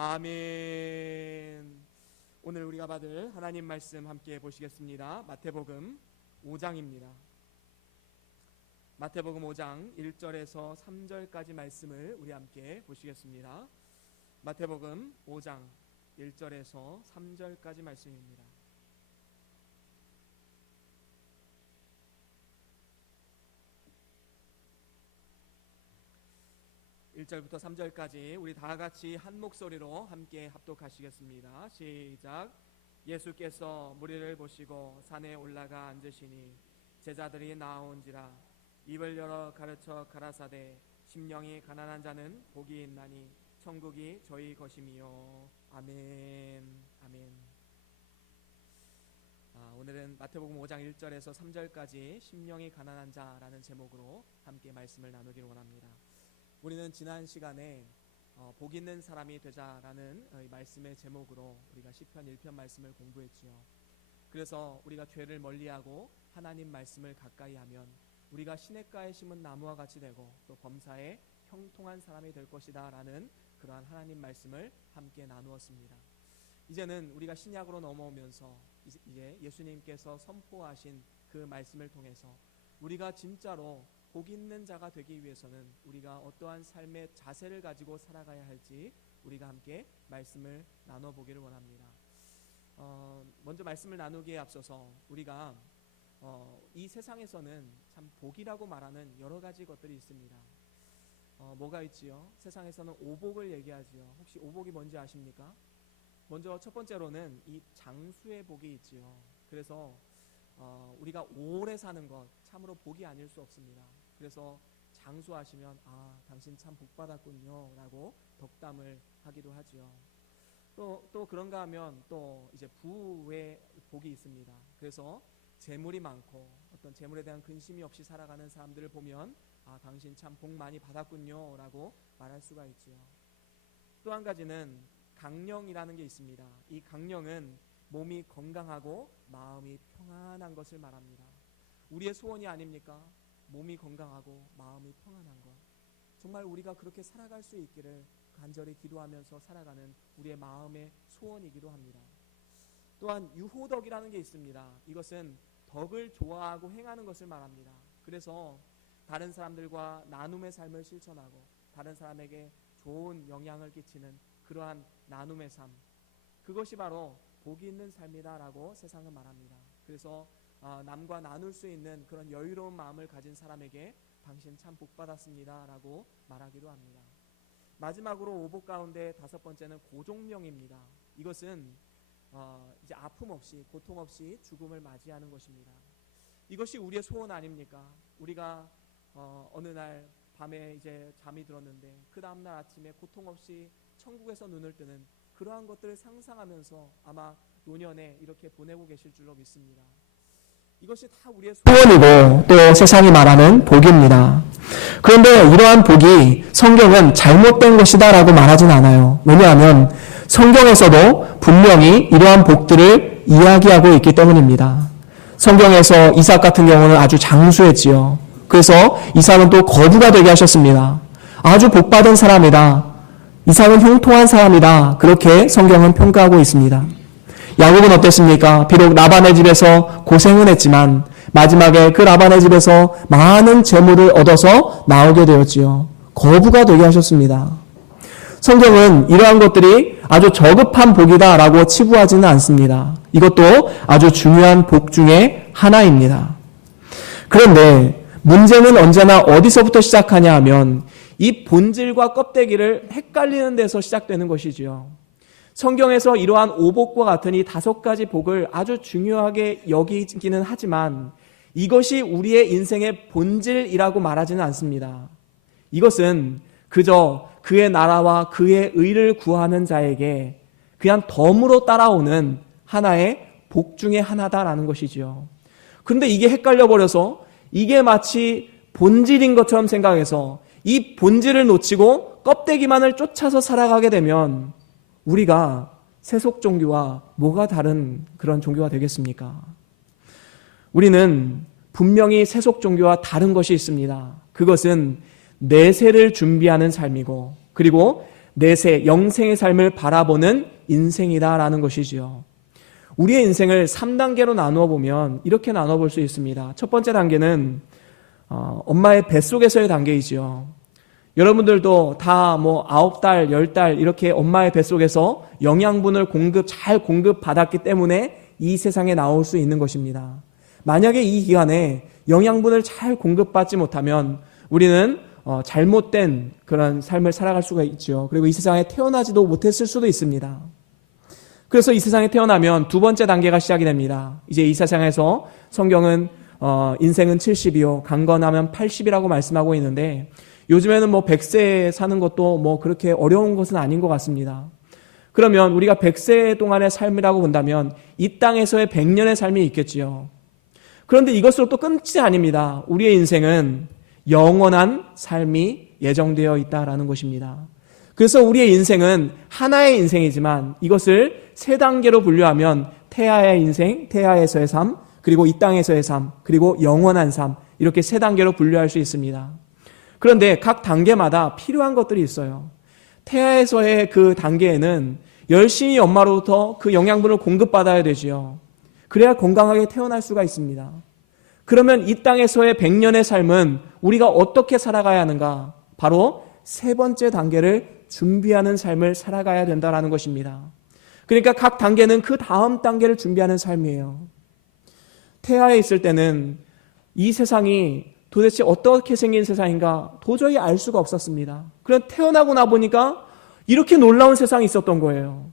아멘. 오늘 우리가 받을 하나님 말씀 함께 보시겠습니다. 마태복음 5장입니다. 마태복음 5장 1절에서 3절까지 말씀을 우리 함께 보시겠습니다. 마태복음 5장 1절에서 3절까지 말씀입니다. (1절부터) (3절까지) 우리 다 같이 한 목소리로 함께 합독하시겠습니다. 시작. 예수께서 무리를 보시고 산에 올라가 앉으시니 제자들이 나아온지라. 입을 열어 가르쳐 가라사대 심령이 가난한 자는 복이 있나니 천국이 저희 것임이요. 아멘. 아멘. 오늘은 마태복음 5장 1절에서 3절까지 심령이 가난한 자라는 제목으로 함께 말씀을 나누기를 원합니다. 우리는 지난 시간에 복 있는 사람이 되자라는 말씀의 제목으로 우리가 시편 1편 말씀을 공부했지요. 그래서 우리가 죄를 멀리하고 하나님 말씀을 가까이 하면 우리가 시냇가에 심은 나무와 같이 되고 또 범사에 형통한 사람이 될 것이다 라는 그러한 하나님 말씀을 함께 나누었습니다. 이제는 우리가 신약으로 넘어오면서 이제 예수님께서 선포하신 그 말씀을 통해서 우리가 진짜로 복 있는 자가 되기 위해서는 우리가 어떠한 삶의 자세를 가지고 살아가야 할지 우리가 함께 말씀을 나눠보기를 원합니다. 먼저 말씀을 나누기에 앞서서 우리가 이 세상에서는 참 복이라고 말하는 여러 가지 것들이 있습니다. 뭐가 있지요? 세상에서는 오복을 얘기하지요. 혹시 오복이 뭔지 아십니까? 먼저 첫 번째로는 이 장수의 복이 있지요. 그래서 우리가 오래 사는 것 참으로 복이 아닐 수 없습니다. 그래서 장수하시면 당신 참 복 받았군요 라고 덕담을 하기도 하지요. 또 그런가 하면 또 이제 부의 복이 있습니다. 그래서 재물이 많고 어떤 재물에 대한 근심이 없이 살아가는 사람들을 보면 당신 참 복 많이 받았군요 라고 말할 수가 있지요. 또 한 가지는 강령이라는 게 있습니다. 이 강령은 몸이 건강하고 마음이 평안한 것을 말합니다. 우리의 소원이 아닙니까? 몸이 건강하고 마음이 평안한 것. 정말 우리가 그렇게 살아갈 수 있기를 간절히 기도하면서 살아가는 우리의 마음의 소원이기도 합니다. 또한 유호덕이라는 게 있습니다. 이것은 덕을 좋아하고 행하는 것을 말합니다. 그래서 다른 사람들과 나눔의 삶을 실천하고 다른 사람에게 좋은 영향을 끼치는 그러한 나눔의 삶, 그것이 바로 복이 있는 삶이다라고 세상은 말합니다. 그래서 남과 나눌 수 있는 그런 여유로운 마음을 가진 사람에게 당신 참 복 받았습니다 라고 말하기도 합니다. 마지막으로 오복 가운데 다섯 번째는 고종령입니다. 이것은 이제 아픔 없이 고통 없이 죽음을 맞이하는 것입니다. 이것이 우리의 소원 아닙니까? 우리가 어느 날 밤에 이제 잠이 들었는데 그 다음날 아침에 고통 없이 천국에서 눈을 뜨는 그러한 것들을 상상하면서 아마 노년에 이렇게 보내고 계실 줄로 믿습니다. 이것이 다 우리의 소원이고 또 세상이 말하는 복입니다. 그런데 이러한 복이 성경은 잘못된 것이다 라고 말하진 않아요. 왜냐하면 성경에서도 분명히 이러한 복들을 이야기하고 있기 때문입니다. 성경에서 이삭 같은 경우는 아주 장수했지요. 그래서 이삭은 또 거부가 되게 하셨습니다. 아주 복받은 사람이다. 이삭은 형통한 사람이다. 그렇게 성경은 평가하고 있습니다. 야곱은 어땠습니까? 비록 라반의 집에서 고생은 했지만 마지막에 그 라반의 집에서 많은 재물을 얻어서 나오게 되었지요. 거부가 되게 하셨습니다. 성경은 이러한 것들이 아주 저급한 복이다라고 치부하지는 않습니다. 이것도 아주 중요한 복 중에 하나입니다. 그런데 문제는 언제나 어디서부터 시작하냐 하면 이 본질과 껍데기를 헷갈리는 데서 시작되는 것이지요. 성경에서 이러한 오복과 같은 이 다섯 가지 복을 아주 중요하게 여기기는 하지만 이것이 우리의 인생의 본질이라고 말하지는 않습니다. 이것은 그저 그의 나라와 그의 의를 구하는 자에게 그냥 덤으로 따라오는 하나의 복 중에 하나다라는 것이지요. 그런데 이게 헷갈려버려서 이게 마치 본질인 것처럼 생각해서 이 본질을 놓치고 껍데기만을 쫓아서 살아가게 되면 우리가 세속 종교와 뭐가 다른 그런 종교가 되겠습니까? 우리는 분명히 세속 종교와 다른 것이 있습니다. 그것은 내세를 준비하는 삶이고 그리고 내세, 영생의 삶을 바라보는 인생이다라는 것이지요. 우리의 인생을 3단계로 나누어 보면 이렇게 나눠 볼 수 있습니다. 첫 번째 단계는 엄마의 뱃속에서의 단계이지요. 여러분들도 다 9달, 10달 이렇게 엄마의 뱃속에서 영양분을 잘 공급받았기 때문에 이 세상에 나올 수 있는 것입니다. 만약에 이 기간에 영양분을 잘 공급받지 못하면 우리는 잘못된 그런 삶을 살아갈 수가 있죠. 그리고 이 세상에 태어나지도 못했을 수도 있습니다. 그래서 이 세상에 태어나면 두 번째 단계가 시작이 됩니다. 이제 이 세상에서 성경은 인생은 70이요 강건하면 80이라고 말씀하고 있는데, 요즘에는 100세 사는 것도 그렇게 어려운 것은 아닌 것 같습니다. 그러면 우리가 100세 동안의 삶이라고 본다면 이 땅에서의 100년의 삶이 있겠지요. 그런데 이것으로 또 끝이 아닙니다. 우리의 인생은 영원한 삶이 예정되어 있다라는 것입니다. 그래서 우리의 인생은 하나의 인생이지만 이것을 세 단계로 분류하면 태아의 인생, 태아에서의 삶, 그리고 이 땅에서의 삶, 그리고 영원한 삶, 이렇게 세 단계로 분류할 수 있습니다. 그런데 각 단계마다 필요한 것들이 있어요. 태아에서의 그 단계에는 열심히 엄마로부터 그 영양분을 공급받아야 되지요. 그래야 건강하게 태어날 수가 있습니다. 그러면 이 땅에서의 100년의 삶은 우리가 어떻게 살아가야 하는가? 바로 세 번째 단계를 준비하는 삶을 살아가야 된다는 것입니다. 그러니까 각 단계는 그 다음 단계를 준비하는 삶이에요. 태아에 있을 때는 이 세상이 도대체 어떻게 생긴 세상인가 도저히 알 수가 없었습니다. 그런데 태어나고 나보니까 이렇게 놀라운 세상이 있었던 거예요.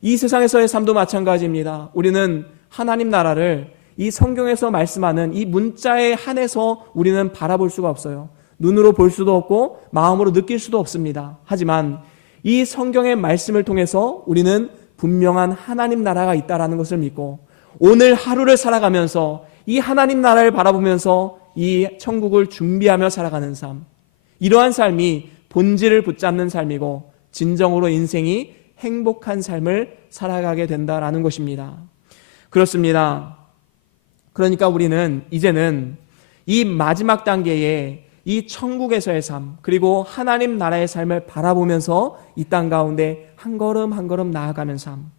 이 세상에서의 삶도 마찬가지입니다. 우리는 하나님 나라를 이 성경에서 말씀하는 이 문자에 한해서 우리는 바라볼 수가 없어요. 눈으로 볼 수도 없고 마음으로 느낄 수도 없습니다. 하지만 이 성경의 말씀을 통해서 우리는 분명한 하나님 나라가 있다는 것을 믿고 오늘 하루를 살아가면서 이 하나님 나라를 바라보면서 이 천국을 준비하며 살아가는 삶, 이러한 삶이 본질을 붙잡는 삶이고 진정으로 인생이 행복한 삶을 살아가게 된다라는 것입니다. 그렇습니다. 그러니까 우리는 이제는 이 마지막 단계에 이 천국에서의 삶, 그리고 하나님 나라의 삶을 바라보면서 이 땅 가운데 한 걸음 한 걸음 나아가는 삶,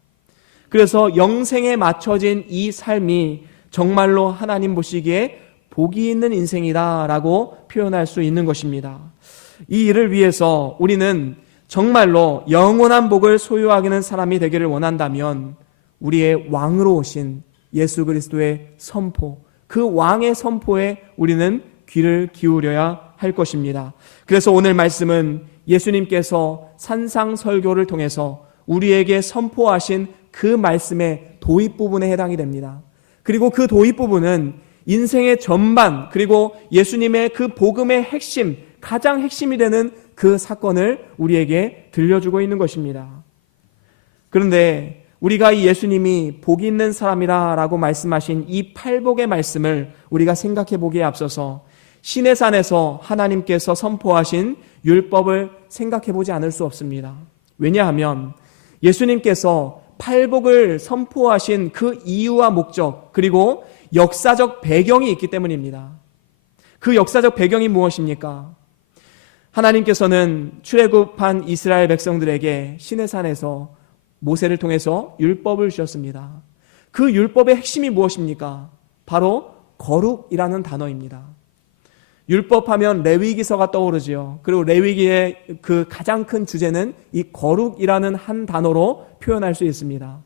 그래서 영생에 맞춰진 이 삶이 정말로 하나님 보시기에 복이 있는 인생이다라고 표현할 수 있는 것입니다. 이 일을 위해서 우리는 정말로 영원한 복을 소유하기는 사람이 되기를 원한다면 우리의 왕으로 오신 예수 그리스도의 선포, 그 왕의 선포에 우리는 귀를 기울여야 할 것입니다. 그래서 오늘 말씀은 예수님께서 산상설교를 통해서 우리에게 선포하신 그 말씀의 도입 부분에 해당이 됩니다. 그리고 그 도입 부분은 인생의 전반, 그리고 예수님의 그 복음의 핵심, 가장 핵심이 되는 그 사건을 우리에게 들려주고 있는 것입니다. 그런데 우리가 이 예수님이 복이 있는 사람이라고 말씀하신 이 팔복의 말씀을 우리가 생각해 보기에 앞서서 시내산에서 하나님께서 선포하신 율법을 생각해 보지 않을 수 없습니다. 왜냐하면 예수님께서 팔복을 선포하신 그 이유와 목적, 그리고 역사적 배경이 있기 때문입니다. 그 역사적 배경이 무엇입니까? 하나님께서는 출애굽한 이스라엘 백성들에게 시내산에서 모세를 통해서 율법을 주셨습니다. 그 율법의 핵심이 무엇입니까? 바로 거룩이라는 단어입니다. 율법하면 레위기서가 떠오르지요. 그리고 레위기의 그 가장 큰 주제는 이 거룩이라는 한 단어로 표현할 수 있습니다.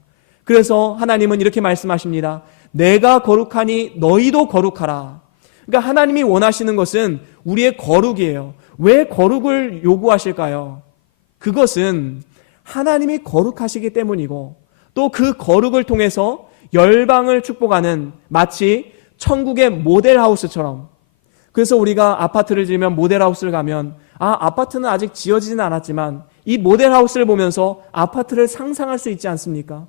그래서 하나님은 이렇게 말씀하십니다. 내가 거룩하니 너희도 거룩하라. 그러니까 하나님이 원하시는 것은 우리의 거룩이에요. 왜 거룩을 요구하실까요? 그것은 하나님이 거룩하시기 때문이고 또 그 거룩을 통해서 열방을 축복하는 마치 천국의 모델하우스처럼, 그래서 우리가 아파트를 지으면 모델하우스를 가면 아파트는 아직 지어지진 않았지만 이 모델하우스를 보면서 아파트를 상상할 수 있지 않습니까?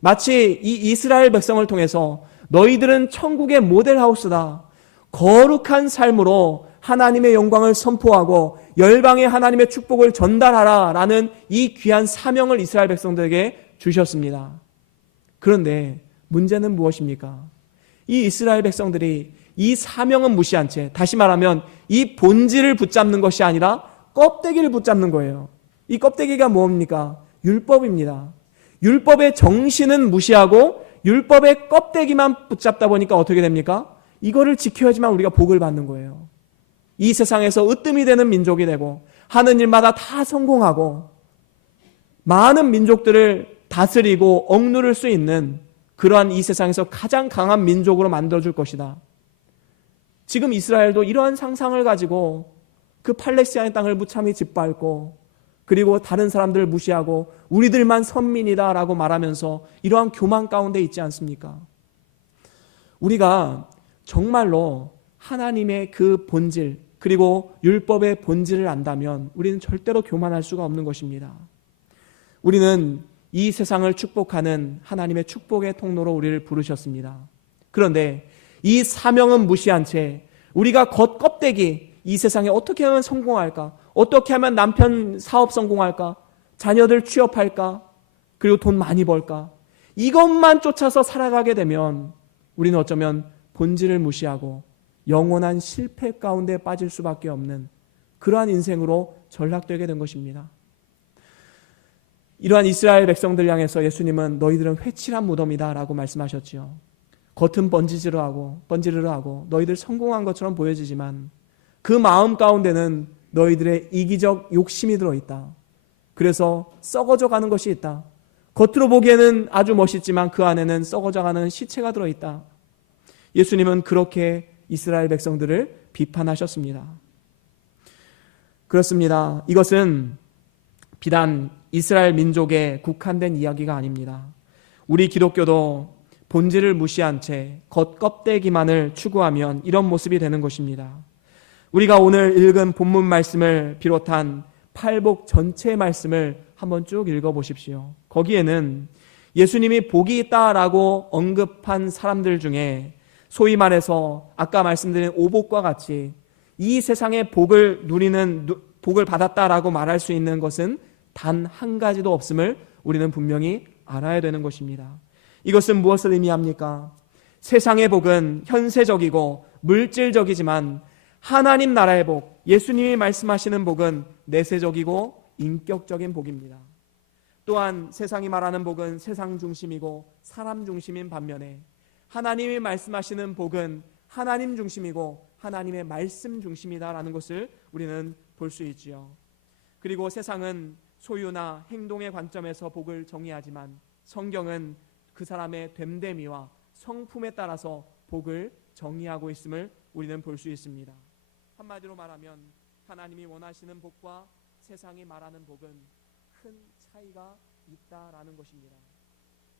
마치 이 이스라엘 백성을 통해서 너희들은 천국의 모델하우스다. 거룩한 삶으로 하나님의 영광을 선포하고 열방에 하나님의 축복을 전달하라라는 이 귀한 사명을 이스라엘 백성들에게 주셨습니다. 그런데 문제는 무엇입니까? 이 이스라엘 백성들이 이 사명은 무시한 채, 다시 말하면 이 본질을 붙잡는 것이 아니라 껍데기를 붙잡는 거예요. 이 껍데기가 뭡니까? 율법입니다. 율법의 정신은 무시하고 율법의 껍데기만 붙잡다 보니까 어떻게 됩니까? 이거를 지켜야지만 우리가 복을 받는 거예요. 이 세상에서 으뜸이 되는 민족이 되고 하는 일마다 다 성공하고 많은 민족들을 다스리고 억누를 수 있는 그러한 이 세상에서 가장 강한 민족으로 만들어줄 것이다. 지금 이스라엘도 이러한 상상을 가지고 그 팔레스타인 땅을 무참히 짓밟고 그리고 다른 사람들을 무시하고 우리들만 선민이다라고 말하면서 이러한 교만 가운데 있지 않습니까? 우리가 정말로 하나님의 그 본질 그리고 율법의 본질을 안다면 우리는 절대로 교만할 수가 없는 것입니다. 우리는 이 세상을 축복하는 하나님의 축복의 통로로 우리를 부르셨습니다. 그런데 이 사명은 무시한 채 우리가 겉껍데기 이 세상에 어떻게 하면 성공할까? 어떻게 하면 남편 사업 성공할까? 자녀들 취업할까? 그리고 돈 많이 벌까? 이것만 쫓아서 살아가게 되면 우리는 어쩌면 본질을 무시하고 영원한 실패 가운데 빠질 수밖에 없는 그러한 인생으로 전락되게 된 것입니다. 이러한 이스라엘 백성들 향해서 예수님은 너희들은 회칠한 무덤이다 라고 말씀하셨지요. 겉은 번지르르 하고 너희들 성공한 것처럼 보여지지만 그 마음 가운데는 너희들의 이기적 욕심이 들어있다. 그래서 썩어져 가는 것이 있다. 겉으로 보기에는 아주 멋있지만 그 안에는 썩어져 가는 시체가 들어있다. 예수님은 그렇게 이스라엘 백성들을 비판하셨습니다. 그렇습니다. 이것은 비단 이스라엘 민족에 국한된 이야기가 아닙니다. 우리 기독교도 본질을 무시한 채 겉껍데기만을 추구하면 이런 모습이 되는 것입니다. 우리가 오늘 읽은 본문 말씀을 비롯한 팔복 전체 말씀을 한번 쭉 읽어보십시오. 거기에는 예수님이 복이 있다라고 언급한 사람들 중에 소위 말해서 아까 말씀드린 오복과 같이 이 세상의 복을 받았다라고 말할 수 있는 것은 단 한 가지도 없음을 우리는 분명히 알아야 되는 것입니다. 이것은 무엇을 의미합니까? 세상의 복은 현세적이고 물질적이지만 하나님 나라의 복, 예수님이 말씀하시는 복은 내세적이고 인격적인 복입니다. 또한 세상이 말하는 복은 세상 중심이고 사람 중심인 반면에 하나님이 말씀하시는 복은 하나님 중심이고 하나님의 말씀 중심이다라는 것을 우리는 볼 수 있지요. 그리고 세상은 소유나 행동의 관점에서 복을 정의하지만 성경은 그 사람의 됨됨이와 성품에 따라서 복을 정의하고 있음을 우리는 볼 수 있습니다. 한마디로 말하면 하나님이 원하시는 복과 세상이 말하는 복은 큰 차이가 있다라는 것입니다.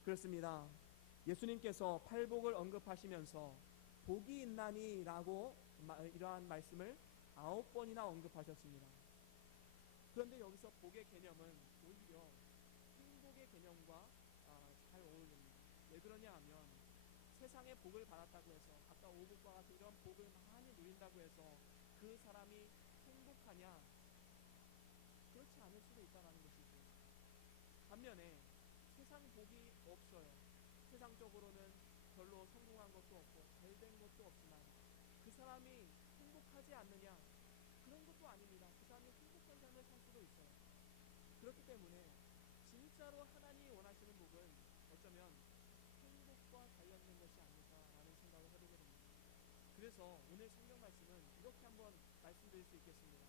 그렇습니다. 예수님께서 팔복을 언급하시면서 복이 있나니라고 이러한 말씀을 9번이나 언급하셨습니다. 그런데 여기서 복의 개념은 오히려 행복의 개념과 잘 어울립니다. 왜 그러냐 하면 세상에 복을 받았다고 해서 아까 오복과 같은 이런 복을 많이 누린다고 해서 그 사람이 행복하냐? 그렇지 않을 수도 있다는 것이죠. 반면에 세상 복이 없어요. 세상적으로는 별로 성공한 것도 없고 잘 된 것도 없지만 그 사람이 행복하지 않느냐? 그런 것도 아닙니다. 그 사람이 행복한 삶을 살 수도 있어요. 그렇기 때문에 진짜로 하나님이 원하시는 복은 어쩌면 행복과 관련된 것이 아닐까라는 생각을 해보게 됩니다. 그래서 오늘 성경 말씀은 이렇게 한번 말씀드릴 수 있겠습니다.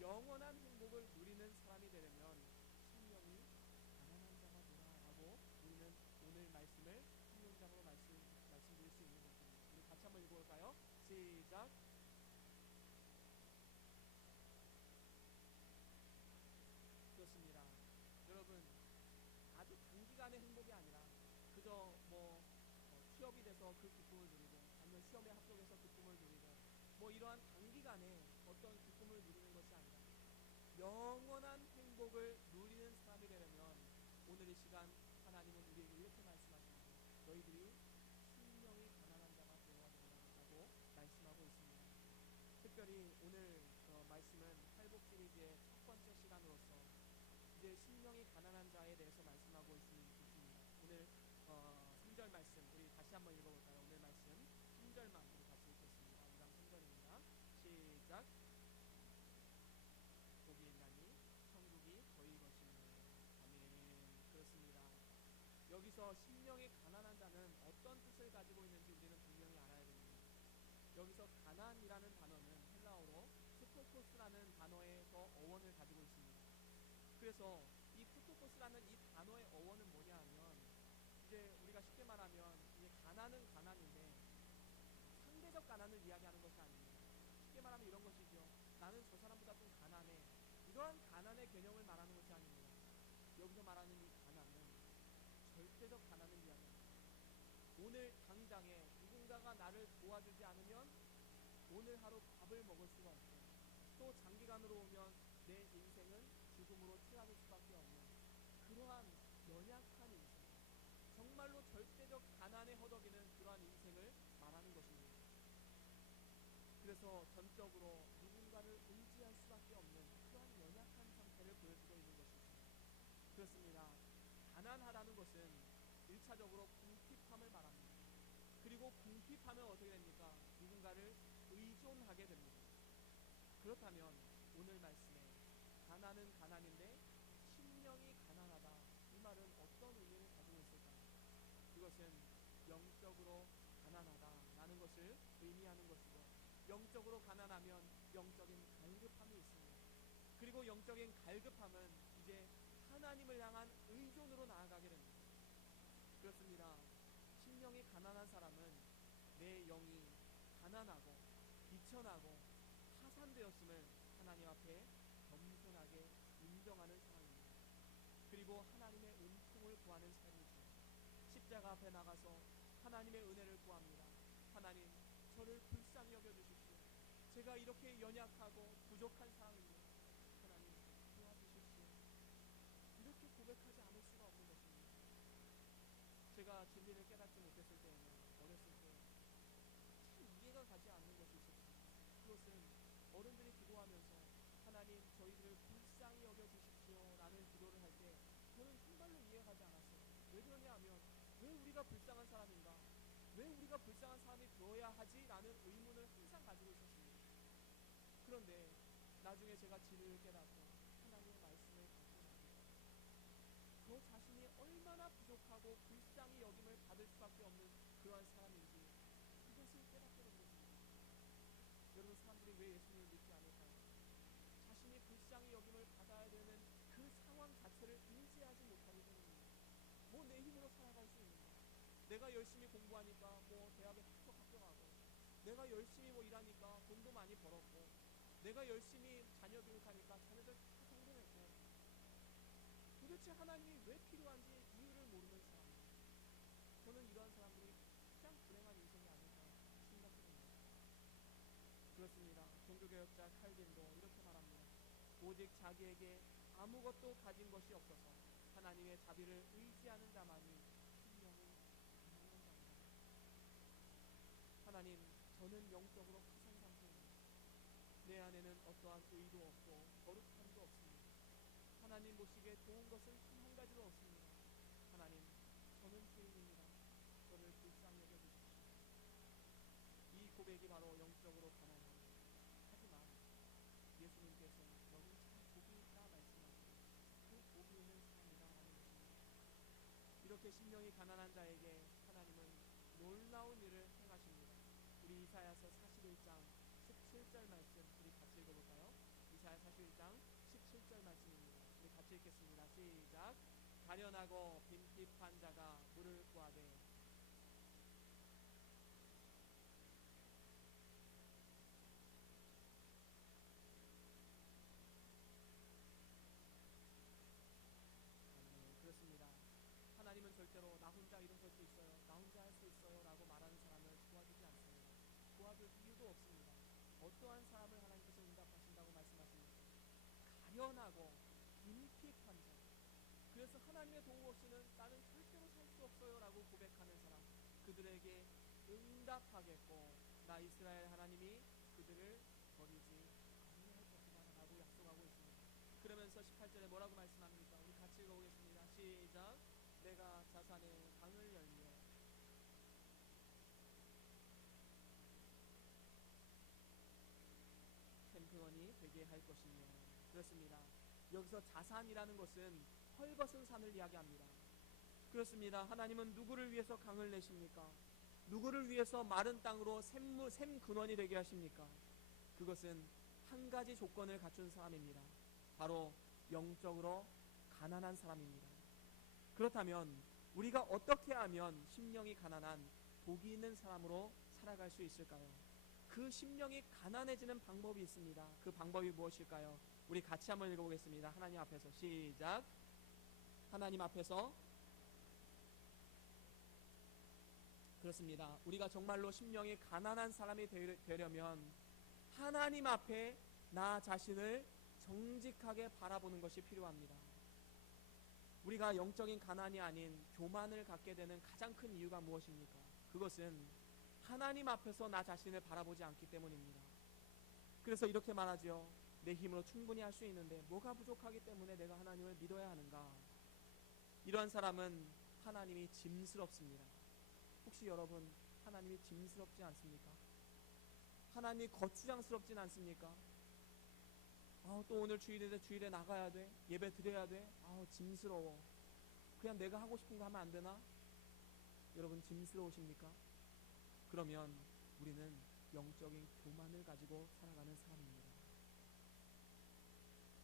영원한 행복을 누리는 사람이 되려면 신령이 가난한 자가 되라라고 우리는 오늘 말씀을 한 문장으로 말씀드릴 수 있는 것입니다. 우리 같이 한번 읽어볼까요? 시작. 그렇습니다. 여러분, 아주 단기간의 행복이 아니라 그저 취업이 돼서 그 기쁨을 누리고 아니면 시험에 합격해서 기쁨을 누리고 이러한 단기간에 어떤 기쁨을 누리는 것이 아니라 영원한 행복을 누리는 사람이 되려면 오늘 이 시간 하나님은 우리에게 이렇게 말씀하십니다. 너희들이 심령이 가난한 자가 되어야 된다라고 말씀하고 있습니다. 특별히 오늘 말씀은 팔복 시리즈의 첫 번째 시간으로서 이제 심령이 가난한 자에 대해서 말씀하고 있습니다. 오늘 3절 말씀 우리 다시 한번 읽어볼까요? 오늘 말씀 3절만 우리 같이 읽겠습니다. 2장 3절입니다. 시작. 복이 있나니 천국이 여기서 심령이 가난한 자는 어떤 뜻을 가지고 있는지 우리는 분명히 알아야 됩니다. 여기서 가난이라는 단어는 헬라어로 푸토코스라는 단어에서 어원을 가지고 있습니다. 그래서 이 푸토코스라는 이 단어의 어원은 뭐냐 하면, 이제 우리가 쉽게 말하면 이제 가난은 가난인데 상대적 가난을 이야기하는 것이 아닙니다. 쉽게 말하면 이런 것이죠. 나는 저 사람보다 좀 가난해. 이러한 가난의 개념을 말하는 것이 아닙니다. 여기서 말하는 이 가난은 절대적 가난을 이야기합니다. 오늘 당장에 누군가가 나를 도와주지 않으면 오늘 하루 밥을 먹을 수가 없고, 또 장기간으로 오면 내 인생은 죽음으로 치닫을 수밖에 없는 그러한 연약한 인생, 정말로 절대적 가난에 허덕이는 그러한 인생을 말하는 것입니다. 그래서 전적으로 누군가를 의지할 수밖에 없는 그러한 연약한 상태를 보여주고 있는 것이죠. 그렇습니다. 가난하다는 것은 1차적으로 궁핍함을 말합니다. 그리고 궁핍하면 어떻게 됩니까? 누군가를 의존하게 됩니다. 그렇다면 오늘 말씀에 가난은 가난인데 심령이 가난하다, 이 말은 어떤 의미를 가지고 있을까요? 이것은 영적으로 가난하다라는 것을 의미하는 것이고, 영적으로 가난하면 영적인 갈급함이 있습니다. 그리고 영적인 갈급함은 이제 하나님을 향한 의존으로 나아가게 됩니다. 그렇습니다. 심령이 가난한 사람은 내 영이 가난하고 비천하고 파산되었음을 하나님 앞에 겸손하게 인정하는 사람입니다. 그리고 하나님의 은총을 구하는 삶이죠. 십자가 앞에 나가서 하나님의 은혜를 구합니다. 하나님, 저를 불쌍히 여겨주십시오. 제가 이렇게 연약하고 부족한 사람입니다. 하나님, 도와주십시오. 이렇게 고백하지 않을 수가 없는 것입니다. 제가 진리를 깨닫지 못했을 때에는, 어렸을 때 참 이해가 가지 않는 것이 있었습니다. 그것은 어른들이 기도하면서 하나님, 저희들을 불쌍히 여겨주십시오 라는 기도를 할 때 저는 정말로 이해가지 않았어요. 왜 그러냐 하면, 왜 우리가 불쌍한 사람인가? 왜 우리가 불쌍한 사람이 되어야 하지? 라는 의문을 항상 가지고 있었습니다. 그런데 나중에 제가 진리를 깨닫고 하나님의 말씀을 받고 나니까 저 자신이 얼마나 부족하고 불쌍히 여김을 받을 수밖에 없는 그러한 사람인지 그것을 깨닫게 된 것입니다. 여러분, 사람들이 왜 예수님을 믿지 않을까요? 자신이 불쌍히 여김을 받아야 되는 그 상황 자체를 인지하지 못하기 때문입니다. 뭐 내 힘으로 살아갈 수 있는가? 내가 열심히 공부하니까 뭐 대학에 척척 합격하고, 내가 열심히 뭐 일하니까 돈도 많이 벌었고, 내가 열심히 자녀 교육하니까 자녀들 다 성공했고, 도대체 하나님이 왜 필요한지 이유를 모르는 사람입니다. 저는 이러한 사람들이 가장 불행한 인생이 아닐까 생각해 봅니다. 그렇습니다. 종교개혁자 칼빈도 이렇게 말합니다. 오직 자기에게 아무것도 가진 것이 없어서 하나님의 자비를 의지하는 자만이 심령이 가난한 자입니다. 하나님, 저는 영적으로 파산 상태입니다. 내 안에는 어떠한 의도 없고 거룩함도 없습니다. 하나님 보시기에 좋은 것은 단 한 가지도 없습니다. 하나님, 저는 죄인입니다. 저를 불쌍히 여겨주십시오. 이 고백이 바로 영적으로 가난함입니다. 하지만 예수님께서 너는 참 복이 있다 말씀하시고 그 복이 있는 삶이다라는 것입니다. 이렇게 심령이 가난한 자에게 하나님은 놀라운 일을 행하십니다. 우리 이사야서 41장 17절 말씀 우리 같이 읽어볼까요? 이사야 41장 17절 말씀입니다. 우리 같이 읽겠습니다. 시작. 가련하고 빈핍한 자가 물을 구하되 그렇습니다. 하나님은 절대로 나 혼자 일어설 수 있어요, 나 혼자 할 수 있어요 라고 말하는 사람을 도와주지 않습니다. 도와줄 이유도 없습니다. 어떠한 사람을 하나님께서 응답하신다고 말씀하십니까? 가련하고 빈핍한 자. 그래서 하나님의 도움 없이는 나는 절대로 살 수 없어요 라고 고백하는 사람, 그들에게 응답하겠고 나 이스라엘 하나님이 그들을 버리지 아니할 것이다 라고 약속하고 있습니다. 그러면서 18절에 뭐라고 말씀합니까? 우리 같이 읽어보겠습니다. 시작. 내가 자산의 강을 열며 샘표원이 되게 할 것이며. 그렇습니다. 여기서 자산이라는 것은 헐벗은 산을 이야기합니다. 그렇습니다. 하나님은 누구를 위해서 강을 내십니까? 누구를 위해서 마른 땅으로 샘 근원이 되게 하십니까? 그것은 한 가지 조건을 갖춘 사람입니다. 바로 영적으로 가난한 사람입니다. 그렇다면 우리가 어떻게 하면 심령이 가난한 복이 있는 사람으로 살아갈 수 있을까요? 그 심령이 가난해지는 방법이 있습니다. 그 방법이 무엇일까요? 우리 같이 한번 읽어보겠습니다. 하나님 앞에서 시작. 하나님 앞에서. 그렇습니다. 우리가 정말로 심령이 가난한 사람이 되려면 하나님 앞에 나 자신을 정직하게 바라보는 것이 필요합니다. 우리가 영적인 가난이 아닌 교만을 갖게 되는 가장 큰 이유가 무엇입니까? 그것은 하나님 앞에서 나 자신을 바라보지 않기 때문입니다. 그래서 이렇게 말하죠. 내 힘으로 충분히 할 수 있는데 뭐가 부족하기 때문에 내가 하나님을 믿어야 하는가? 이러한 사람은 하나님이 짐스럽습니다. 혹시 여러분 하나님이 짐스럽지 않습니까? 하나님이 거추장스럽진 않습니까? 또 오늘 주일인데 주일에 나가야 돼? 예배 드려야 돼? 짐스러워. 그냥 내가 하고 싶은 거 하면 안 되나? 여러분 짐스러우십니까? 그러면 우리는 영적인 교만을 가지고 살아가는 사람입니다.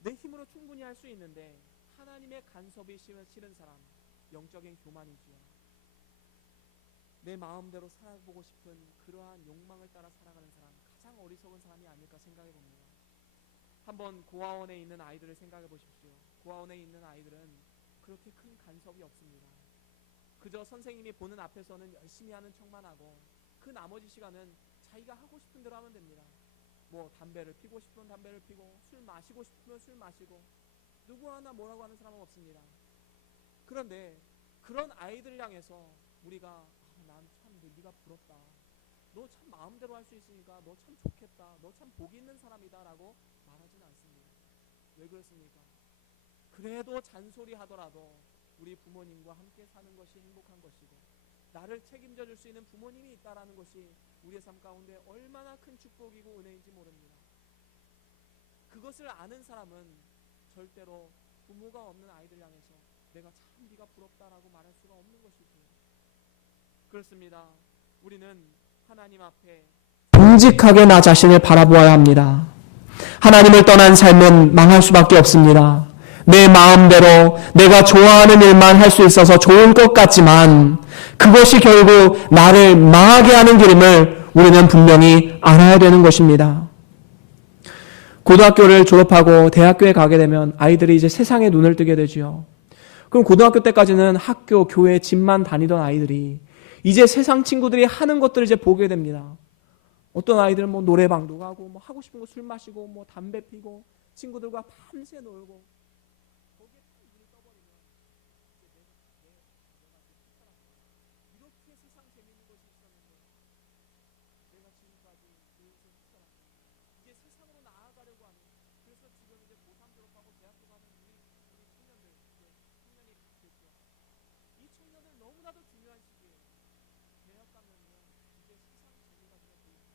내 힘으로 충분히 할 수 있는데 하나님의 간섭이 싫은 사람, 영적인 교만이지요. 내 마음대로 살아보고 싶은 그러한 욕망을 따라 살아가는 사람, 가장 어리석은 사람이 아닐까 생각해 봅니다. 한번 고아원에 있는 아이들을 생각해 보십시오. 고아원에 있는 아이들은 그렇게 큰 간섭이 없습니다. 그저 선생님이 보는 앞에서는 열심히 하는 척만 하고 그 나머지 시간은 자기가 하고 싶은 대로 하면 됩니다. 뭐 담배를 피고 싶으면 담배를 피고 술 마시고 싶으면 술 마시고 누구 하나 뭐라고 하는 사람은 없습니다. 그런데 그런 아이들을 향해서 우리가 난 참 네가 부럽다. 너 참 마음대로 할 수 있으니까 너 참 좋겠다. 너 참 복 있는 사람이다 라고 말하진 않습니다. 왜 그렇습니까? 그래도 잔소리 하더라도 우리 부모님과 함께 사는 것이 행복한 것이고 나를 책임져 줄 수 있는 부모님이 있다라는 것이 우리의 삶 가운데 얼마나 큰 축복이고 은혜인지 모릅니다. 그것을 아는 사람은 절대로 부모가 없는 아이들 향해서 내가 참 네가 부럽다라고 말할 수가 없는 것이죠. 그렇습니다. 우리는 하나님 앞에 정직하게 나 자신을 바라보아야 합니다. 하나님을 떠난 삶은 망할 수밖에 없습니다. 내 마음대로 내가 좋아하는 일만 할 수 있어서 좋을 것 같지만 그것이 결국 나를 망하게 하는 길임을 우리는 분명히 알아야 되는 것입니다. 고등학교를 졸업하고 대학교에 가게 되면 아이들이 이제 세상에 눈을 뜨게 되죠. 그럼 고등학교 때까지는 학교, 교회, 집만 다니던 아이들이 이제 세상 친구들이 하는 것들을 이제 보게 됩니다. 어떤 아이들은 뭐 노래방도 가고 뭐 하고 싶은 거 술 마시고 뭐 담배 피고 친구들과 밤새 놀고 거기에 딱 눈을 떠버리면 이제 내가 이렇게 세상 재밌는 것이 있었는데 내가 지금까지 내 인생 살았다. 이제 세상으로 나아가려고 하는 그래서 지금 이제 고3 졸업하고 대학교 가는 우리 청년들 이제 청년이 됐죠. 이 청년들 너무나도 중요한 시기예요. 대학 가면요 이제 세상 재미가 그냥 보입니다.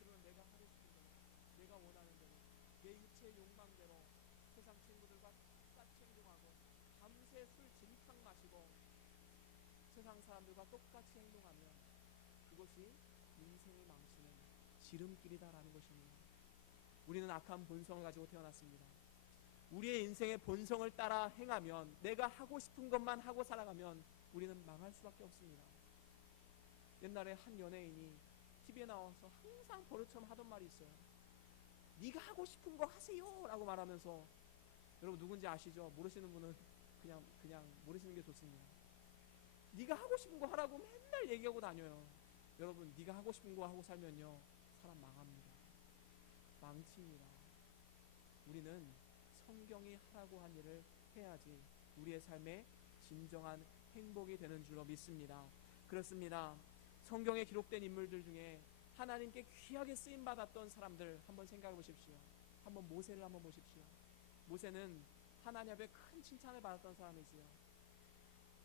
그러면 내가 하고 싶은 대로 내가 원하는 대로 내 육체의 욕망대로 세상 친구들과 똑같이 행동하고 밤새 술 진탕 마시고 세상 사람들과 똑같이 행동하면 그것이 인생이 망치는 지름길이다라는 것입니다. 우리는 악한 본성을 가지고 태어났습니다. 우리의 인생의 본성을 따라 행하면 내가 하고 싶은 것만 하고 살아가면 우리는 망할 수밖에 없습니다. 옛날에 한 연예인이 TV에 나와서 항상 버릇처럼 하던 말이 있어요. 네가 하고 싶은 거 하세요 라고 말하면서 여러분 누군지 아시죠? 모르시는 분은 그냥 모르시는 게 좋습니다. 네가 하고 싶은 거 하라고 맨날 얘기하고 다녀요. 여러분 네가 하고 싶은 거 하고 살면요 사람 망합니다. 망칩니다. 우리는 성경이 하라고 한 일을 해야지 우리의 삶에 진정한 행복이 되는 줄로 믿습니다. 그렇습니다. 성경에 기록된 인물들 중에 하나님께 귀하게 쓰임받았던 사람들 한번 생각해 보십시오. 한번 모세를 한번 보십시오. 모세는 하나님 앞에 큰 칭찬을 받았던 사람이지요.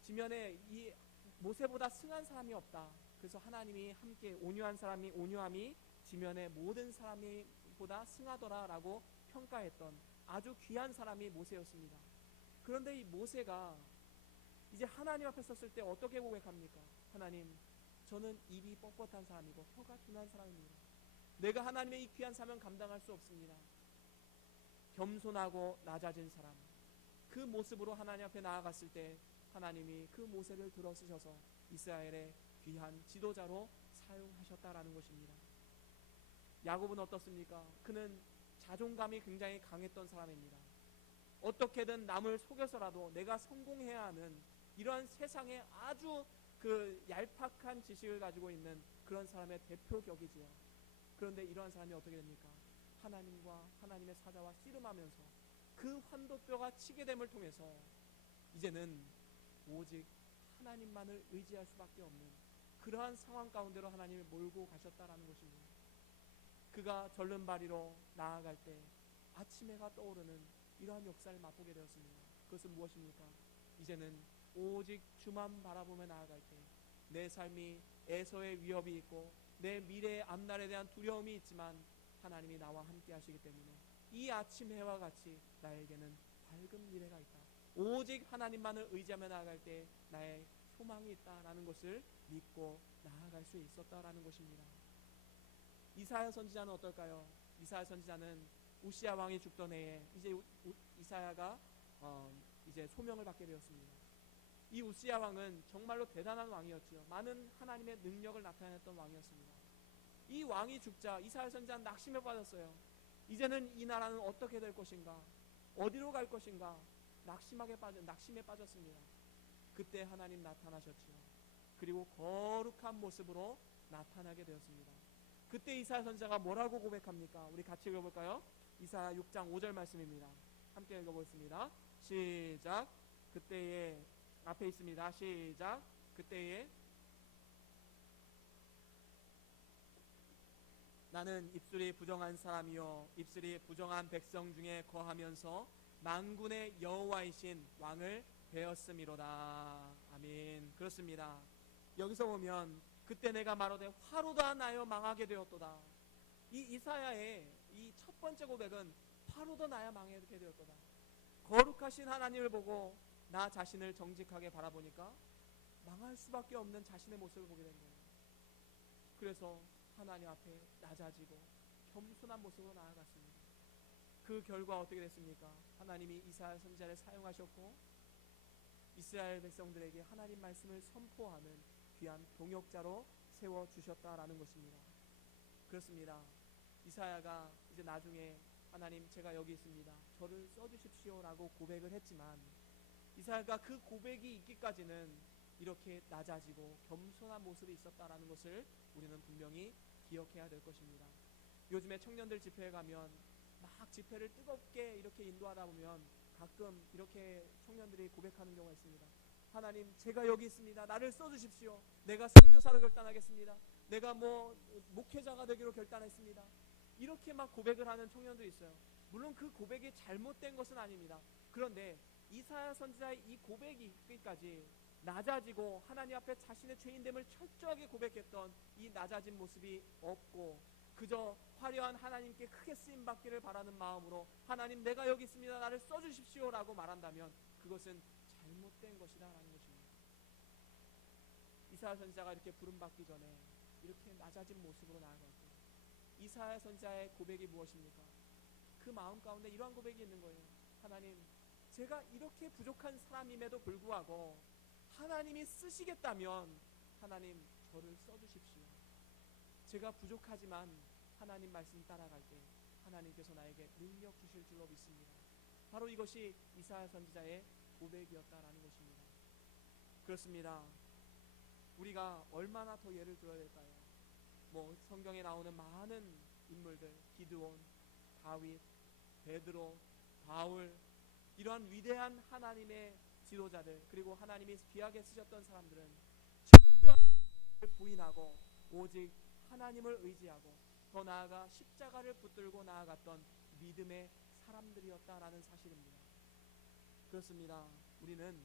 지면에 이 모세보다 승한 사람이 없다. 그래서 하나님이 함께 온유함이 지면에 모든 사람이 보다 승하더라라고 평가했던 아주 귀한 사람이 모세였습니다. 그런데 이 모세가 이제 하나님 앞에 섰을 때 어떻게 고백합니까? 하나님, 저는 입이 뻣뻣한 사람이고 혀가 둔한 사람입니다. 내가 하나님의 이 귀한 사명 감당할 수 없습니다. 겸손하고 낮아진 사람, 그 모습으로 하나님 앞에 나아갔을 때 하나님이 그 모세를 들어 쓰셔서 이스라엘의 귀한 지도자로 사용하셨다라는 것입니다. 야곱은 어떻습니까? 그는 자존감이 굉장히 강했던 사람입니다. 어떻게든 남을 속여서라도 내가 성공해야 하는 이러한 세상에 아주 그 얄팍한 지식을 가지고 있는 그런 사람의 대표격이지요. 그런데 이러한 사람이 어떻게 됩니까? 하나님과 하나님의 사자와 씨름하면서 그 환도뼈가 치게 됨을 통해서 이제는 오직 하나님만을 의지할 수밖에 없는 그러한 상황 가운데로 하나님이 몰고 가셨다라는 것입니다. 그가 절름발이로 나아갈 때 아침 해가 떠오르는 이러한 역사를 맛보게 되었습니다. 그것은 무엇입니까? 이제는 오직 주만 바라보며 나아갈 때 내 삶이 애서의 위협이 있고 내 미래의 앞날에 대한 두려움이 있지만 하나님이 나와 함께 하시기 때문에 이 아침 해와 같이 나에게는 밝은 미래가 있다. 오직 하나님만을 의지하며 나아갈 때 나의 소망이 있다라는 것을 믿고 나아갈 수 있었다라는 것입니다. 이사야 선지자는 어떨까요? 이사야 선지자는 우시야 왕이 죽던 해에 이제 이사야가 이제 소명을 받게 되었습니다. 이 우시야 왕은 정말로 대단한 왕이었죠. 많은 하나님의 능력을 나타냈던 왕이었습니다. 이 왕이 죽자 이사야 선지자는 낙심에 빠졌어요. 이제는 이 나라는 어떻게 될 것인가? 어디로 갈 것인가? 낙심에 빠졌습니다. 그때 하나님 나타나셨지요. 그리고 거룩한 모습으로 나타나게 되었습니다. 그때 이사야 선지자가 뭐라고 고백합니까? 우리 같이 읽어볼까요? 이사야 6장 5절 말씀입니다. 함께 읽어보겠습니다. 시작. 그때에 앞에 있습니다. 시작. 그때에 나는 입술이 부정한 사람이요 입술이 부정한 백성 중에 거하면서 만군의 여호와이신 왕을 배웠음이로다. 아멘. 그렇습니다. 여기서 보면 그때 내가 말하되 화로다 나여 망하게 되었도다. 이 이사야의 이 첫 번째 고백은 화로다 나여 망하게 되었도다. 거룩하신 하나님을 보고 나 자신을 정직하게 바라보니까 망할 수밖에 없는 자신의 모습을 보게 된 거예요. 그래서 하나님 앞에 낮아지고 겸손한 모습으로 나아갔습니다. 그 결과 어떻게 됐습니까? 하나님이 이사야 선지자를 사용하셨고 이스라엘 백성들에게 하나님 말씀을 선포하는 귀한 동역자로 세워주셨다라는 것입니다. 그렇습니다. 이사야가 이제 나중에 하나님 제가 여기 있습니다. 저를 써주십시오라고 고백을 했지만 이사야가 그 고백이 있기까지는 이렇게 낮아지고 겸손한 모습이 있었다라는 것을 우리는 분명히 기억해야 될 것입니다. 요즘에 청년들 집회에 가면 막 집회를 뜨겁게 이렇게 인도하다 보면 가끔 이렇게 청년들이 고백하는 경우가 있습니다. 하나님 제가 여기 있습니다. 나를 써주십시오. 내가 선교사로 결단하겠습니다. 내가 목회자가 되기로 결단했습니다. 이렇게 막 고백을 하는 청년들이 있어요. 물론 그 고백이 잘못된 것은 아닙니다. 그런데 이사야 선지자의 이 고백이 있기까지 낮아지고 하나님 앞에 자신의 죄인됨을 철저하게 고백했던 이 낮아진 모습이 없고 그저 화려한 하나님께 크게 쓰임받기를 바라는 마음으로 하나님 내가 여기 있습니다. 나를 써주십시오 라고 말한다면 그것은 잘못된 것이다 라는 것입니다. 이사야 선지자가 이렇게 부름받기 전에 이렇게 낮아진 모습으로 나아갈 때 이사야 선지자의 고백이 무엇입니까? 그 마음 가운데 이러한 고백이 있는 거예요. 하나님 제가 이렇게 부족한 사람임에도 불구하고 하나님이 쓰시겠다면 하나님 저를 써주십시오. 제가 부족하지만 하나님 말씀 따라갈 때 하나님께서 나에게 능력 주실 줄로 믿습니다. 바로 이것이 이사야 선지자의 고백이었다라는 것입니다. 그렇습니다. 우리가 얼마나 더 예를 들어야 될까요? 성경에 나오는 많은 인물들, 기드온, 다윗, 베드로, 바울, 이러한 위대한 하나님의 지도자들, 그리고 하나님이 귀하게 쓰셨던 사람들은 철저한 부인하고 오직 하나님을 의지하고 더 나아가 십자가를 붙들고 나아갔던 믿음의 사람들이었다라는 사실입니다. 그렇습니다. 우리는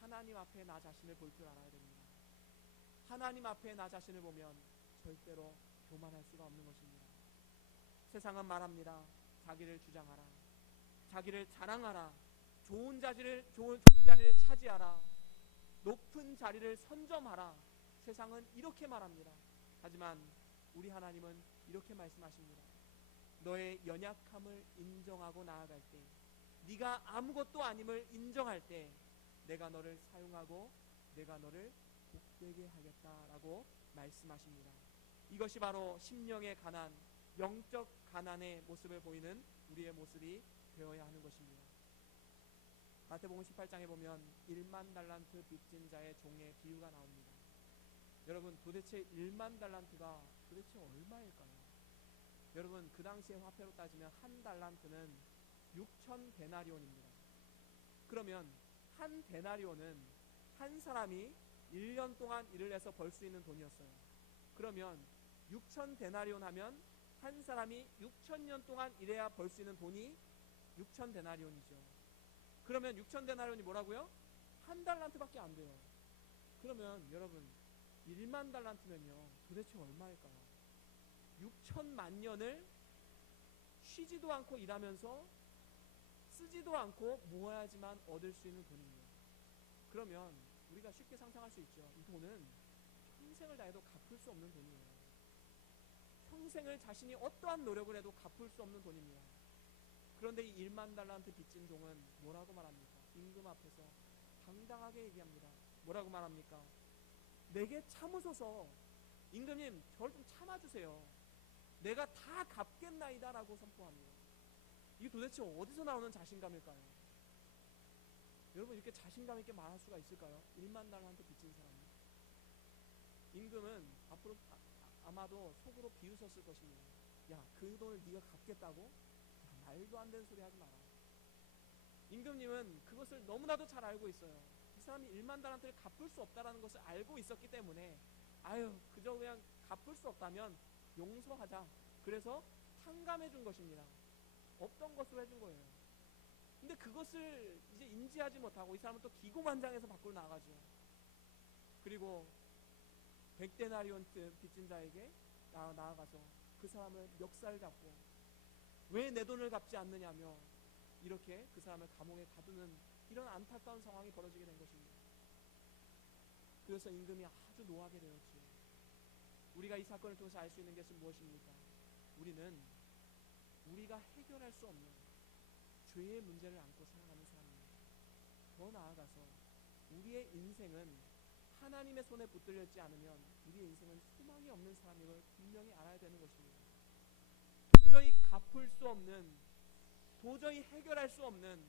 하나님 앞에 나 자신을 볼 줄 알아야 됩니다. 하나님 앞에 나 자신을 보면 절대로 교만할 수가 없는 것입니다. 세상은 말합니다. 자기를 주장하라. 자기를 자랑하라. 좋은 자리를 차지하라. 높은 자리를 선점하라. 세상은 이렇게 말합니다. 하지만 우리 하나님은 이렇게 말씀하십니다. 너의 연약함을 인정하고 나아갈 때, 네가 아무것도 아님을 인정할 때 내가 너를 사용하고 내가 너를 복되게 하겠다라고 말씀하십니다. 이것이 바로 심령의 가난, 영적 가난의 모습을 보이는 우리의 모습이 되어야 하는 것입니다. 마태복음 18장에 보면 1만 달란트 빚진 자의 종의 비유가 나옵니다. 여러분, 도대체 1만 달란트가 도대체 얼마일까요? 여러분, 그 당시의 화폐로 따지면 한 달란트는 6천 데나리온입니다. 그러면 한 데나리온은 한 사람이 1년 동안 일을 해서 벌 수 있는 돈이었어요. 그러면 6천 데나리온 하면 한 사람이 6천년 동안 일해야 벌 수 있는 돈이 6천 데나리온이죠. 그러면 6천 데나리온이 뭐라고요? 한 달란트밖에 안 돼요. 그러면 여러분, 1만 달란트면요 도대체 얼마일까요? 6천만 년을 쉬지도 않고 일하면서 쓰지도 않고 모아야지만 얻을 수 있는 돈입니다. 그러면 우리가 쉽게 상상할 수 있죠. 이 돈은 평생을 다해도 갚을 수 없는 돈이에요. 평생을 자신이 어떠한 노력을 해도 갚을 수 없는 돈입니다. 그런데 이 1만 달란트 빚진 종은 뭐라고 말합니까? 임금 앞에서 당당하게 얘기합니다. 뭐라고 말합니까? 내게 참으소서. 임금님, 저를 좀 참아주세요. 내가 다 갚겠나이다 라고 선포합니다. 이게 도대체 어디서 나오는 자신감일까요? 여러분, 이렇게 자신감 있게 말할 수가 있을까요? 1만 달란트 빚진 사람이. 임금은 앞으로 아마도 속으로 비웃었을 것입니다. 야, 그 돈을 네가 갚겠다고? 야, 말도 안 되는 소리 하지 마라. 임금님은 그것을 너무나도 잘 알고 있어요. 이 사람이 1만 달란트를 갚을 수 없다는 것을 알고 있었기 때문에 그저 그냥 갚을 수 없다면 용서하자. 그래서 탕감해 준 것입니다. 없던 것으로 해준 거예요. 근데 그것을 이제 인지하지 못하고 이 사람은 또 기고만장해서 밖으로 나가죠. 그리고 100데나리온 빚진 자에게 나아가서 그 사람을 멱살 잡고 왜 내 돈을 갚지 않느냐며 이렇게 그 사람을 감옥에 가두는 이런 안타까운 상황이 벌어지게 된 것입니다. 그래서 임금이 아주 노하게 되었죠. 우리가 이 사건을 통해서 알 수 있는 것은 무엇입니까? 우리는 우리가 해결할 수 없는 죄의 문제를 안고 살아가는 사람입니다. 더 나아가서 우리의 인생은 하나님의 손에 붙들려 있지 않으면 우리의 인생은 소망이 없는 사람임을 분명히 알아야 되는 것입니다. 도저히 갚을 수 없는, 도저히 해결할 수 없는,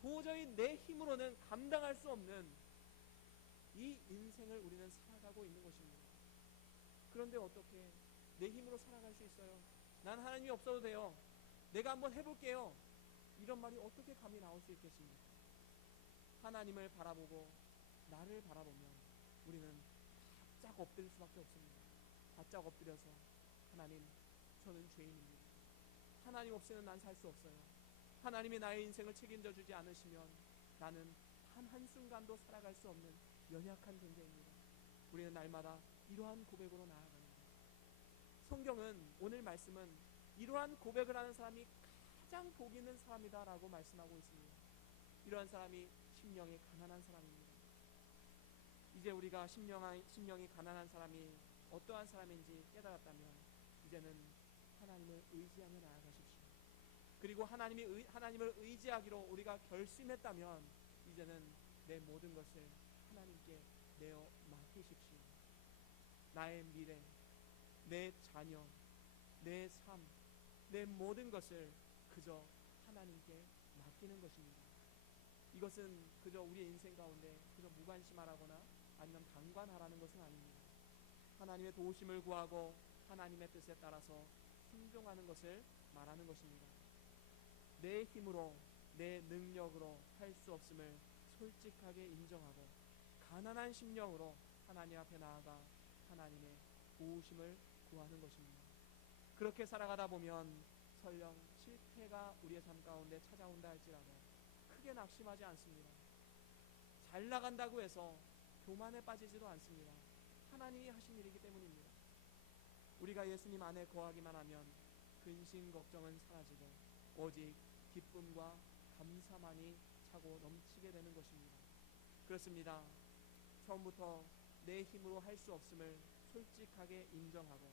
도저히 내 힘으로는 감당할 수 없는 이 인생을 우리는 살아가고 있는 것입니다. 그런데 어떻게 내 힘으로 살아갈 수 있어요? 난 하나님이 없어도 돼요. 내가 한번 해볼게요. 이런 말이 어떻게 감히 나올 수 있겠습니까? 하나님을 바라보고 나를 바라보면 우리는 바짝 엎드릴 수밖에 없습니다. 바짝 엎드려서 하나님, 저는 죄인입니다. 하나님 없이는 난 살 수 없어요. 하나님이 나의 인생을 책임져 주지 않으시면 나는 단 한순간도 살아갈 수 없는 연약한 존재입니다. 우리는 날마다 이러한 고백으로 나아갑니다. 성경은, 오늘 말씀은 이러한 고백을 하는 사람이 가장 복 있는 사람이다 라고 말씀하고 있습니다. 이러한 사람이 심령이 가난한 사람입니다. 이제 우리가 심령이 가난한 사람이 어떠한 사람인지 깨달았다면 이제는 하나님을 의지하며 나아가십시오. 그리고 하나님을 의지하기로 우리가 결심했다면 이제는 내 모든 것을 하나님께 내어 맡기십시오. 나의 미래, 내 자녀, 내 삶, 내 모든 것을 그저 하나님께 맡기는 것입니다. 이것은 그저 우리의 인생 가운데 그저 무관심하라거나 아니면 방관하라는 것은 아닙니다. 하나님의 도우심을 구하고 하나님의 뜻에 따라서 순종하는 것을 말하는 것입니다. 내 힘으로, 내 능력으로 할 수 없음을 솔직하게 인정하고 가난한 심령으로 하나님 앞에 나아가 하나님의 도우심을 구하는 것입니다. 그렇게 살아가다 보면 설령 실패가 우리의 삶 가운데 찾아온다 할지라도 크게 낙심하지 않습니다. 잘 나간다고 해서 교만에 빠지지도 않습니다. 하나님이 하신 일이기 때문입니다. 우리가 예수님 안에 거하기만 하면 근심 걱정은 사라지고 오직 기쁨과 감사만이 차고 넘치게 되는 것입니다. 그렇습니다. 처음부터 내 힘으로 할 수 없음을 솔직하게 인정하고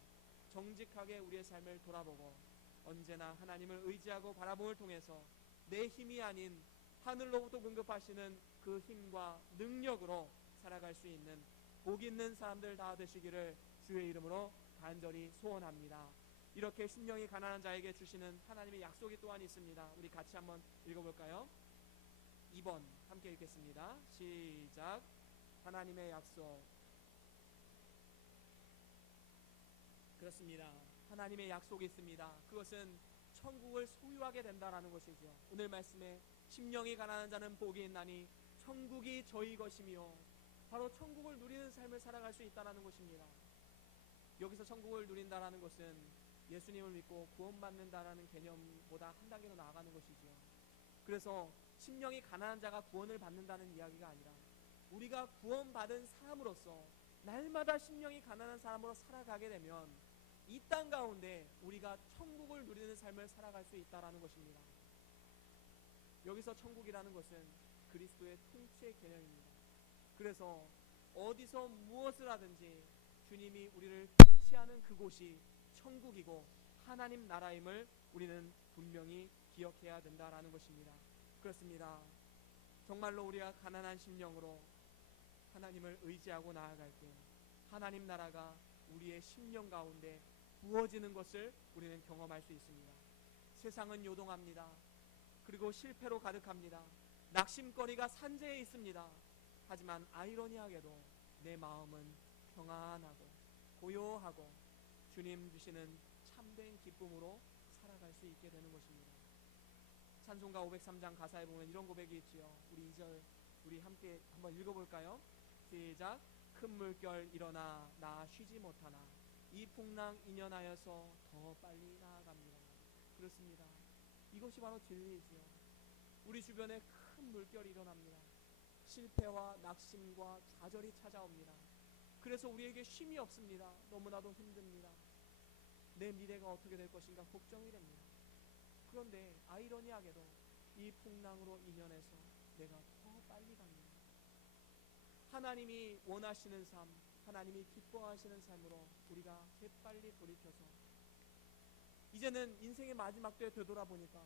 정직하게 우리의 삶을 돌아보고 언제나 하나님을 의지하고 바라봄을 통해서 내 힘이 아닌 하늘로부터 공급하시는 그 힘과 능력으로 살아갈 수 있는 복 있는 사람들 다 되시기를 주의 이름으로 간절히 소원합니다. 이렇게 심령이 가난한 자에게 주시는 하나님의 약속이 또한 있습니다. 우리 같이 한번 읽어볼까요? 2번 함께 읽겠습니다. 시작. 하나님의 약속. 그렇습니다. 하나님의 약속이 있습니다. 그것은 천국을 소유하게 된다라는 것이죠. 오늘 말씀에 심령이 가난한 자는 복이 있나니 천국이 저희 것이며, 바로 천국을 누리는 삶을 살아갈 수 있다는 것입니다. 여기서 천국을 누린다라는 것은 예수님을 믿고 구원받는다라는 개념보다 한 단계로 나아가는 것이죠. 그래서 심령이 가난한 자가 구원을 받는다는 이야기가 아니라 우리가 구원받은 사람으로서 날마다 심령이 가난한 사람으로 살아가게 되면 이 땅 가운데 우리가 천국을 누리는 삶을 살아갈 수 있다는 것입니다. 여기서 천국이라는 것은 그리스도의 통치의 개념입니다. 그래서 어디서 무엇을 하든지 주님이 우리를 통치하는 그곳이 천국이고 하나님 나라임을 우리는 분명히 기억해야 된다라는 것입니다. 그렇습니다. 정말로 우리가 가난한 심령으로 하나님을 의지하고 나아갈 때 하나님 나라가 우리의 심령 가운데 부어지는 것을 우리는 경험할 수 있습니다. 세상은 요동합니다. 그리고 실패로 가득합니다. 낙심거리가 산재해 있습니다. 하지만 아이러니하게도 내 마음은 평안하고 고요하고 주님 주시는 참된 기쁨으로 살아갈 수 있게 되는 것입니다. 찬송가 503장 가사에 보면 이런 고백이 있지요. 우리 2절 우리 함께 한번 읽어볼까요? 시작. 큰 물결 일어나 나 쉬지 못하나 이 풍랑 인연하여서 더 빨리 나아갑니다. 그렇습니다. 이것이 바로 진리이지요. 우리 주변에 큰 물결이 일어납니다. 실패와 낙심과 좌절이 찾아옵니다. 그래서 우리에게 쉼이 없습니다. 너무나도 힘듭니다. 내 미래가 어떻게 될 것인가 걱정이 됩니다. 그런데 아이러니하게도 이 풍랑으로 인연해서 내가 더 빨리 갑니다. 하나님이 원하시는 삶, 하나님이 기뻐하시는 삶으로 우리가 재빨리 돌이켜서 이제는 인생의 마지막 때에 되돌아보니까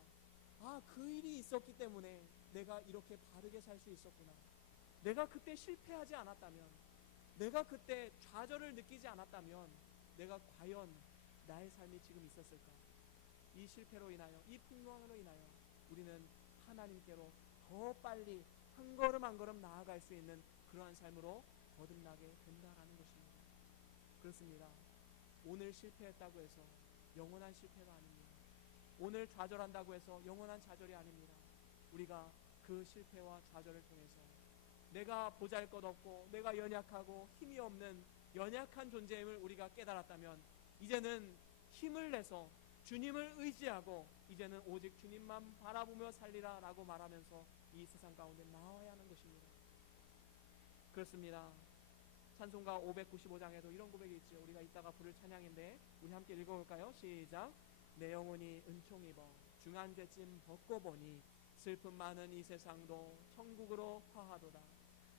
그 일이 있었기 때문에 내가 이렇게 바르게 살 수 있었구나. 내가 그때 실패하지 않았다면, 내가 그때 좌절을 느끼지 않았다면 내가 과연 나의 삶이 지금 있었을까? 이 실패로 인하여, 이 풍랑으로 인하여 우리는 하나님께로 더 빨리 한 걸음 한 걸음 나아갈 수 있는 그러한 삶으로 거듭나게 된다라는 것입니다. 그렇습니다. 오늘 실패했다고 해서 영원한 실패가 아닙니다. 오늘 좌절한다고 해서 영원한 좌절이 아닙니다. 우리가 그 실패와 좌절을 통해서 내가 보잘것없고 내가 연약하고 힘이 없는 연약한 존재임을 우리가 깨달았다면 이제는 힘을 내서 주님을 의지하고 이제는 오직 주님만 바라보며 살리라 라고 말하면서 이 세상 가운데 나와야 하는 것입니다. 그렇습니다. 찬송가 595장에도 이런 고백이 있죠. 우리가 이따가 부를 찬양인데 우리 함께 읽어볼까요? 시작. 내 영혼이 은총 입어 중한 죄짐 벗고 보니 슬픔 많은 이 세상도 천국으로 화하도다.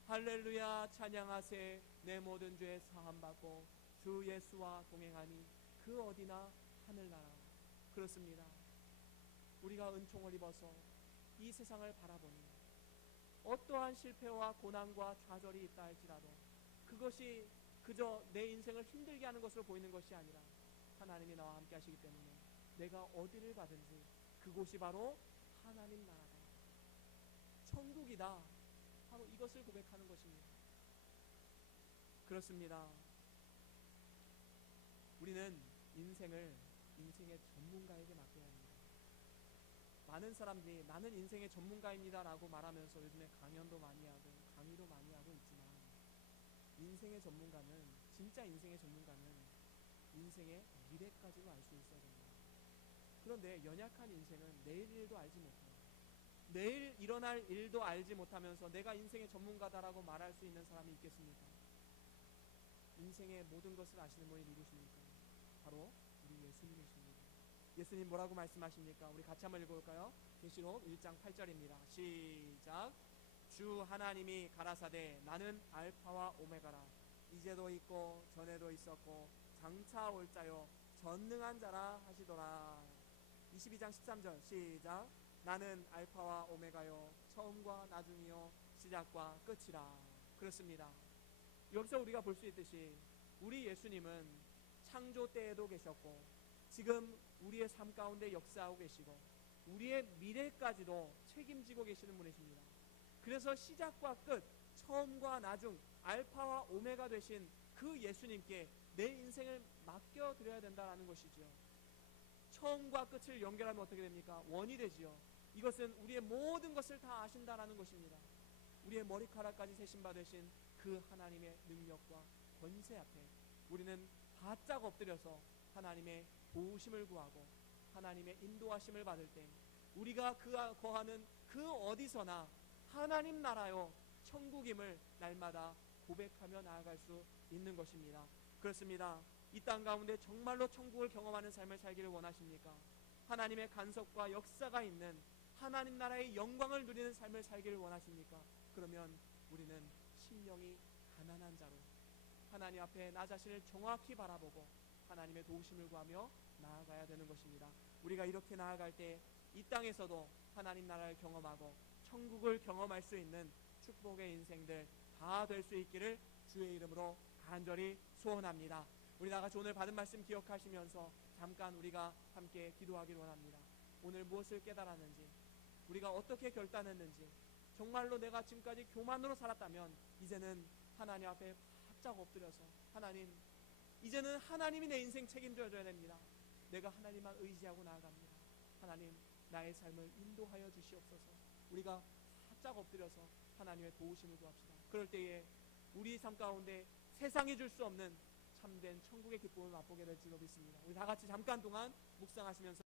할렐루야 찬양하세. 내 모든 죄 사함 받고 주 예수와 동행하니 그 어디나 하늘나라. 그렇습니다. 우리가 은총을 입어서 이 세상을 바라보니 어떠한 실패와 고난과 좌절이 있다 할지라도 그것이 그저 내 인생을 힘들게 하는 것으로 보이는 것이 아니라 하나님이 나와 함께 하시기 때문에 내가 어디를 가든지 그곳이 바로 하나님 나라다, 천국이다, 바로 이것을 고백하는 것입니다. 그렇습니다. 우리는 인생의 전문가에게 맡겨야 합니다. 많은 사람들이 나는 인생의 전문가입니다 라고 말하면서 요즘에 강연도 많이 하고 강의도 많이 하고 있지만 인생의 전문가는, 진짜 인생의 전문가는 인생의 미래까지도 알 수 있어야 됩니다. 그런데 연약한 인생은 내일 일도 알지 못해요. 내일 일어날 일도 알지 못하면서 내가 인생의 전문가다라고 말할 수 있는 사람이 있겠습니까? 인생의 모든 것을 아시는 분이 누구십니까? 바로 우리 예수님이십니다. 예수님 뭐라고 말씀하십니까? 우리 같이 한번 읽어볼까요? 계시록 1장 8절입니다. 시작. 주 하나님이 가라사대 나는 알파와 오메가라. 이제도 있고 전에도 있었고 장차 올 자요 전능한 자라 하시더라. 22장 13절 시작. 나는 알파와 오메가요 처음과 나중이요 시작과 끝이라. 그렇습니다. 여기서 우리가 볼 수 있듯이 우리 예수님은 창조 때에도 계셨고 지금 우리의 삶 가운데 역사하고 계시고 우리의 미래까지도 책임지고 계시는 분이십니다. 그래서 시작과 끝, 처음과 나중, 알파와 오메가 되신 그 예수님께 내 인생을 맡겨드려야 된다는 것이지요. 처음과 끝을 연결하면 어떻게 됩니까? 원이 되지요. 이것은 우리의 모든 것을 다 아신다라는 것입니다. 우리의 머리카락까지 세신 바 되신 그 하나님의 능력과 권세 앞에 우리는 바짝 엎드려서 하나님의 도우심을 구하고 하나님의 인도하심을 받을 때 우리가 거하는 그 어디서나 하나님 나라요 천국임을 날마다 고백하며 나아갈 수 있는 것입니다. 그렇습니다. 이 땅 가운데 정말로 천국을 경험하는 삶을 살기를 원하십니까? 하나님의 간섭과 역사가 있는 하나님 나라의 영광을 누리는 삶을 살기를 원하십니까? 그러면 우리는 심령이 가난한 자로 하나님 앞에 나 자신을 정확히 바라보고 하나님의 도우심을 구하며 나아가야 되는 것입니다. 우리가 이렇게 나아갈 때 이 땅에서도 하나님 나라를 경험하고 천국을 경험할 수 있는 축복의 인생들 다 될 수 있기를 주의 이름으로 간절히 소원합니다. 우리 나같이 오늘 받은 말씀 기억하시면서 잠깐 우리가 함께 기도하기를 원합니다. 오늘 무엇을 깨달았는지, 우리가 어떻게 결단했는지, 정말로 내가 지금까지 교만으로 살았다면 이제는 하나님 앞에 바짝 엎드려서 하나님, 이제는 하나님이 내 인생 책임져 줘야 됩니다. 내가 하나님만 의지하고 나아갑니다. 하나님, 나의 삶을 인도하여 주시옵소서. 우리가 바짝 엎드려서 하나님의 도우심을 구합시다. 그럴 때에 우리 삶 가운데 세상이 줄 수 없는 참된 천국의 기쁨을 맛보게 될 줄로 믿습니다. 우리 다 같이 잠깐 동안 묵상하시면서